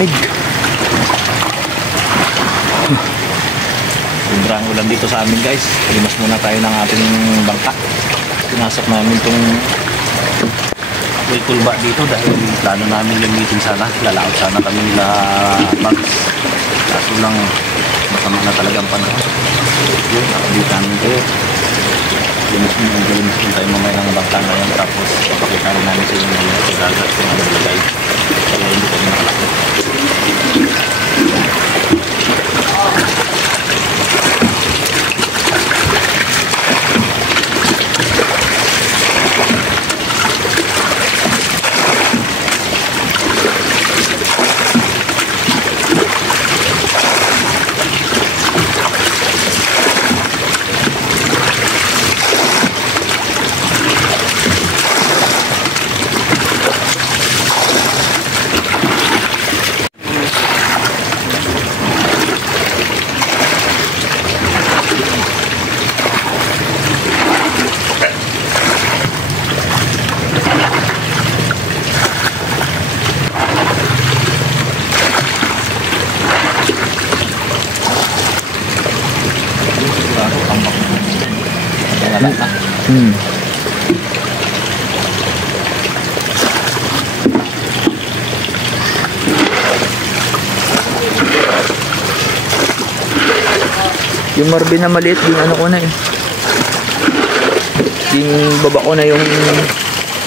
lamig. Sobrang ulan dito sa amin guys. Limas muna tayo ng ating bangka. Pinasok namin itong kulba dito dahil plano namin gamitin sana. Lalaot sana kami nila Mags. Kaso lang masama na talaga ang panahon. Yun, nakabita namin kayo. Limas muna tayo mamaya ng bangka ngayon. Tapos papakita rin namin sa inyo ngayon sa dagat kung ano nilagay. Kaya hindi kami nakalakot. Yung Marvin na maliit, yung ano ko na eh. Yung baba ko na yung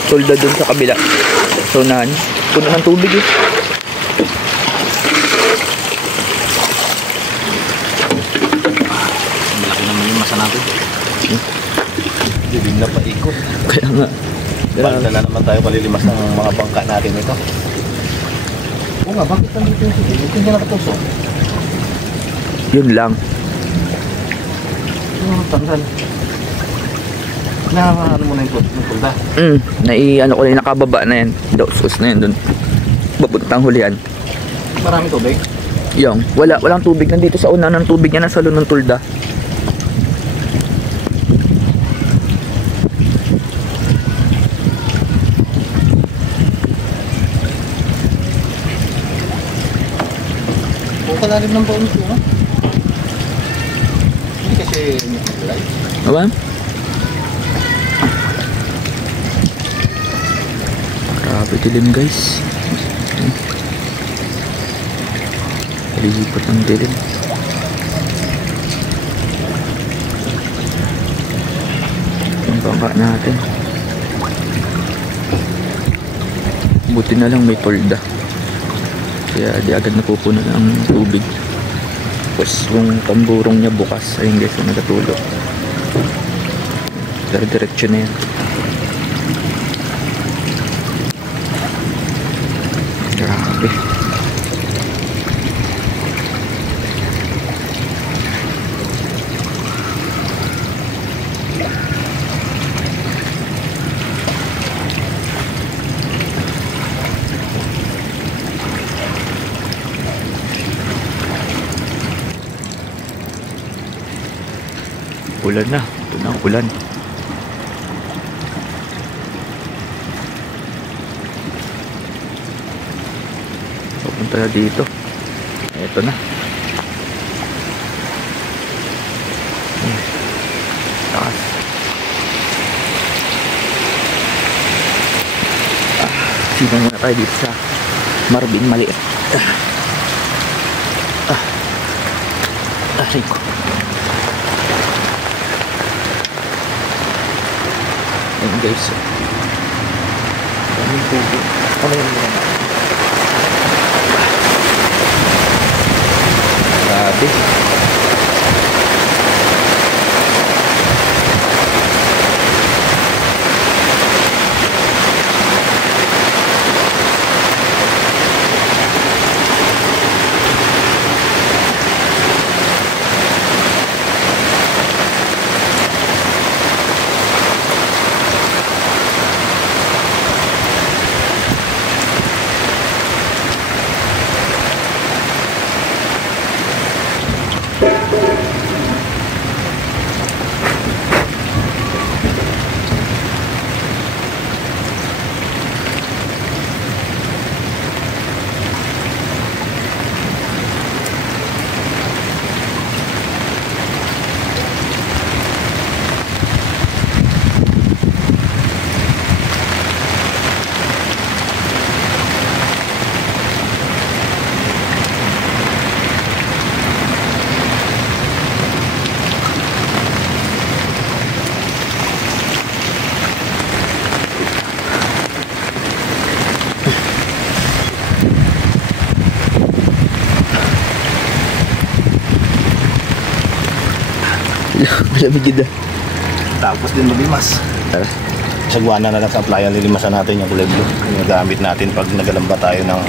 solda dun sa kabila. So unahan, puno ng tubig eh. Malaki naman yung masa natin. Hindi na paikot. Kaya nga. Balik na naman tayo palilimas ng mga bangka natin ito. Oo nga, bakit nandito yung sige? Hindi na nakatusok. Yun lang. Tanggal. Ano mo na yung pulda? Ano ko na yung nakababa na yan. Sus na yan dun. Papuntang hulihan. Marami tubig? Yung, walang tubig. Nandito sa una ng tubig niya, nasa lunong tulda. Kalalim ng baon ito, no? Hindi kasi nagulay. Aba? Grabe dilim guys. Lipat ang dilim. Yung bangka natin. Buti na lang may polda. Kaya di agad napupuno ng tubig. Tapos yung tamburong niya bukas. Ayun guys, na nagatulog. Pero diretso na yan. Grabe. Ulan na. Ito na ang ulan. Papunta na dito. Ito na. Taas. Sino muna tayo dito sa Marvin maliit. Aray ko. Ayan guys. Daming tubig. Ano yung mga grabe. Malamig yun ah. Tapos din maglimas. Tara. Sagwana na lang sa applyan, lilimasan natin yung kulay blue. Yung gamit natin pag nagalamba tayo ng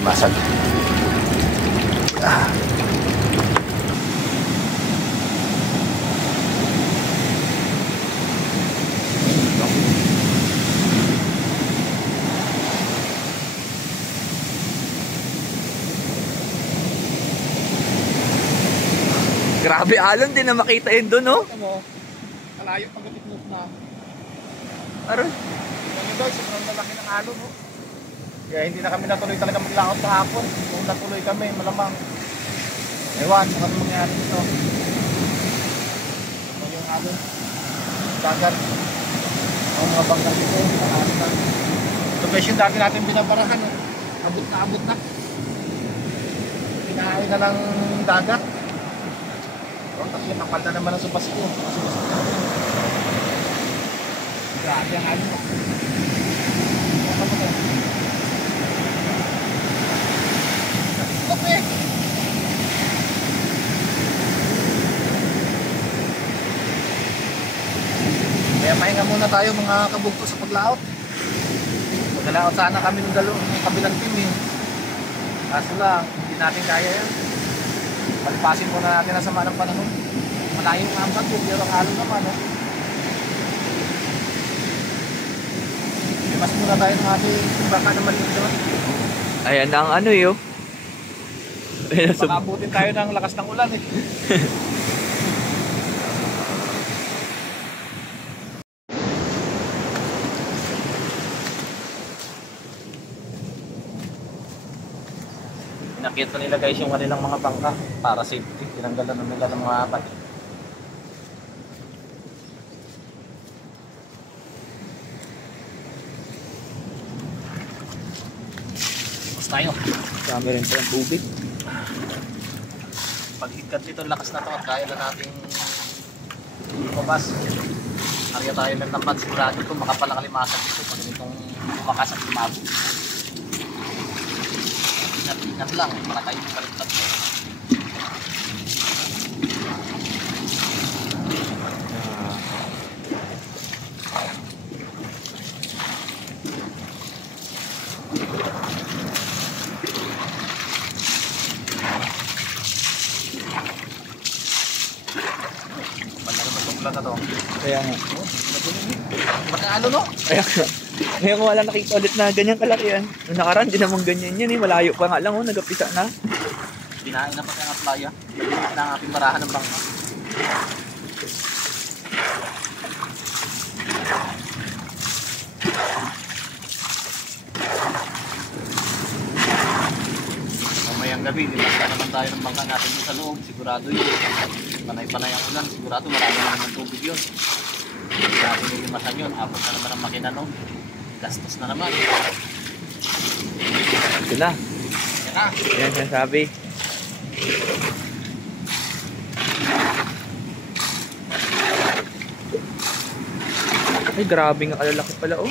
masag. Grabe alon, din na makita yun doon, no? Malayo pagdating mo na. Aron. Ano daw, sobrang lalaki ng alon, no? Kaya hindi na kami natuloy talaga maglakot sa hapon. Kung natuloy kami, malamang. Ewan, ano mangyari dito? Ano yung alon? Dagat. Ang mga bangka dito, ang alon na. Ito guys, yung dati natin binabarahan, no? Abot na. Pinahay na lang dagat. Tapos yung nakal na naman ang supas ko. Grabe ang alon. Okay. Kaya pahinga muna tayo mga kabugto sa paglaot. Maglalaot sana kami ng kabilang team eh. Kaso lang, hindi natin kaya yan. Palipasin muna natin ang sama ng panahon. Malayo ang ambat yun, pero ang alon naman eh. Limas muna tayo ng ating baka na maliit naman. Ayan na ang ano yun. Baka abutin tayo ng lakas ng ulan eh. Pinakit na nila guys yung kanilang mga bangka para safety. Tinanggalan na nila ng mga bati. Tapos tayo. Dami rin pa yung tubig. Pag higkat nito lakas na to at kaya na nating lumabas. Arya tayo ng tamad. Sigurado ito makapalakalimasan dito pag itong lumakas at lumabo. Ingat lang, para tayo baliktad. Na to. Kaya nga. Ano no? Kaya nga. Ngayon ko wala nakita ulit na ganyan kalaki yan. Nung nakaraan, di naman ganyan yan eh. Malayo pa nga lang oh, nagapisa na. Pinain na pati ang playa. Nagpapit na ang ating barahan ng bangka. Mamayang gabi, limas na naman tayo ng bangka natin sa loob. Sigurado yun. Panay-panay ang ulan. Sigurado marami na naman tubig yun. Hindi natin nilimasan yun. Abot na naman ang makina nun. Gastos na naman. Ito na. Yan sinasabi. Ay, grabe nga kalalaki pala oh.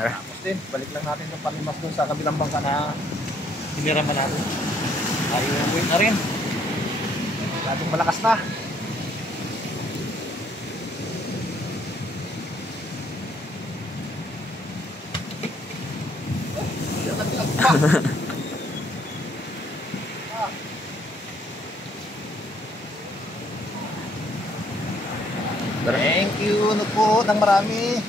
Tapos din, balik lang natin yung palimas doon sa kabilang bangka na hiniraman natin. Ay, wait na rin. Ladong malakas na. Thank you, po ng marami.